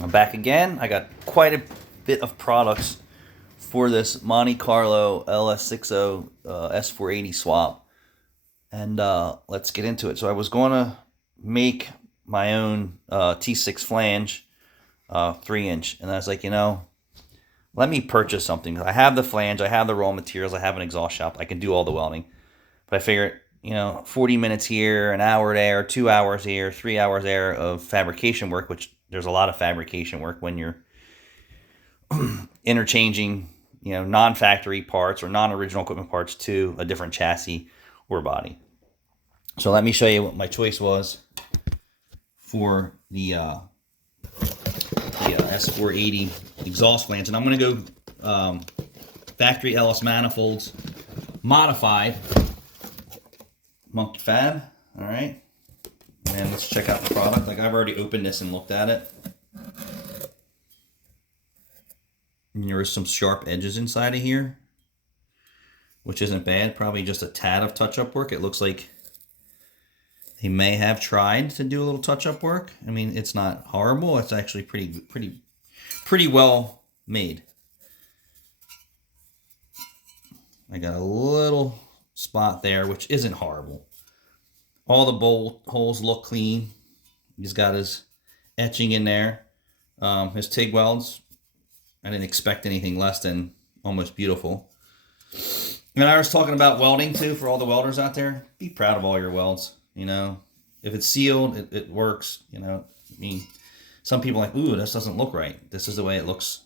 I'm back again. I got quite a bit of products for this Monte Carlo LS60 S480 swap. And let's get into it. So I was going to make my own T6 flange, 3-inch. And I was like, let me purchase something. I have the flange, I have the raw materials, I have an exhaust shop. I can do all the welding. But I figured, 40 minutes here, an hour there, 2 hours here, 3 hours there of fabrication work, which there's a lot of fabrication work when you're interchanging, non-factory parts or non-original equipment parts to a different chassis or body. So let me show you what my choice was for the S480 exhaust flange. And I'm going to go factory LS manifolds, modified, Monkey Fab. All right. And let's check out the product. Like, I've already opened this and looked at it. And there is some sharp edges inside of here, which isn't bad. Probably just a tad of touch-up work. It looks like they may have tried to do a little touch-up work. I mean, it's not horrible. It's actually pretty well made. I got a little spot there, which isn't horrible. All the bolt holes look clean. He's got his etching in there. His TIG welds, I didn't expect anything less than almost beautiful. And I was talking about welding too, for all the welders out there. Be proud of all your welds. If it's sealed, it works. I mean, some people are like, ooh, this doesn't look right. This is the way it looks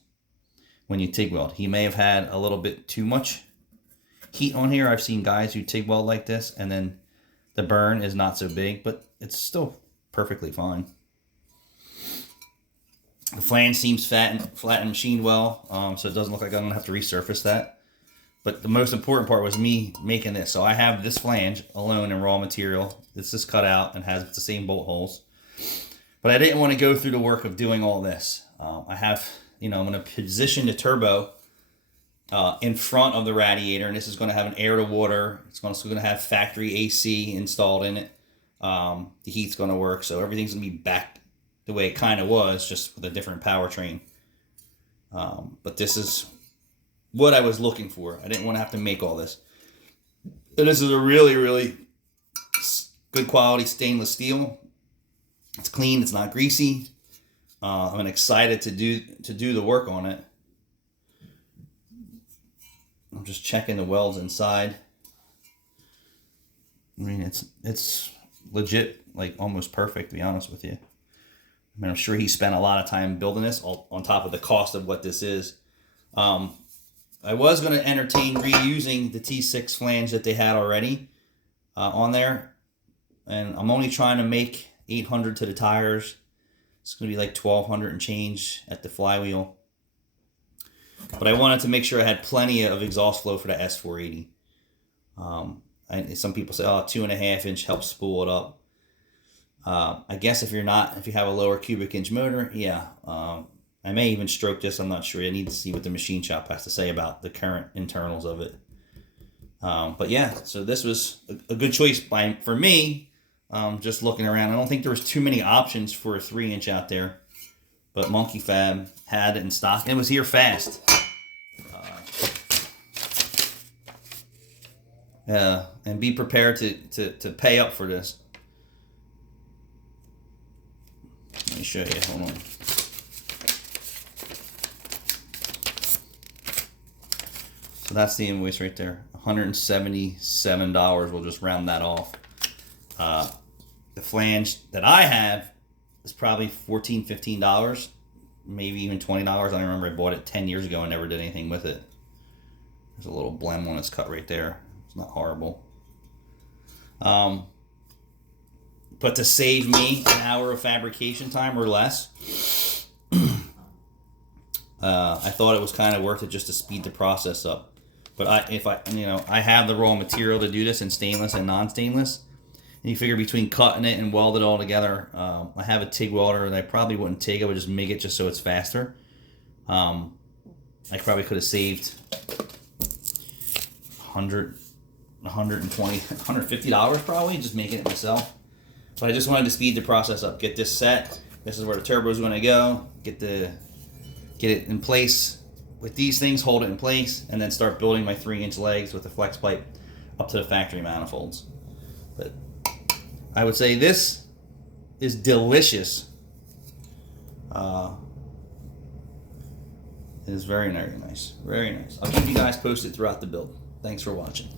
when you TIG weld. He may have had a little bit too much heat on here. I've seen guys who TIG weld like this, and then the burn is not so big, but it's still perfectly fine. The flange seems flat and machined well, so it doesn't look like I'm going to have to resurface that. But the most important part was me making this. So I have this flange alone in raw material. This is cut out and has the same bolt holes. But I didn't want to go through the work of doing all this. I have, I'm going to position the turbo in front of the radiator, and this is going to have an air to water. It's also going to have factory AC installed in it. The heat's going to work, so everything's going to be back the way it kind of was, just with a different powertrain. But this is what I was looking for. I didn't want to have to make all this. And this is a really, really good quality stainless steel. It's clean. It's not greasy. I'm excited to do the work on it. I'm just checking the welds inside. I mean, it's legit, like almost perfect, to be honest with you. I mean, I'm sure he spent a lot of time building this on top of the cost of what this is. I was going to entertain reusing the T6 flange that they had already on there. And I'm only trying to make 800 to the tires. It's going to be like 1,200 and change at the flywheel. But I wanted to make sure I had plenty of exhaust flow for the S480. And some people say, 2.5 inch helps spool it up. I guess if you have a lower cubic inch motor, yeah. I may even stroke this, I'm not sure. I need to see what the machine shop has to say about the current internals of it. But yeah, so this was a good choice for me. Just looking around, I don't think there was too many options for a 3-inch out there. But Monkey Fab had it in stock, and it was here fast. And be prepared to pay up for this. Let me show you. Hold on. So that's the invoice right there. $177. We'll just round that off. The flange that I have is probably $14, $15, maybe even $20. I remember I bought it 10 years ago and never did anything with it. There's a little blem on its cut right there. It's not horrible. But to save me an hour of fabrication time or less, I thought it was kind of worth it just to speed the process up. But I have the raw material to do this in stainless and non-stainless. And you figure between cutting it and weld it all together, I have a TIG welder that I probably wouldn't TIG. I would just MIG it just so it's faster. I probably could have saved $120, $150 probably just making it myself. But I just wanted to speed the process up, get this set, This is where the turbo is going to go. Get it in place with these things, hold it in place, and then start building my 3-inch legs with the flex pipe up to the factory manifolds. But I would say this is delicious. It is very, very nice. Very nice. I'll keep you guys posted throughout the build. Thanks for watching.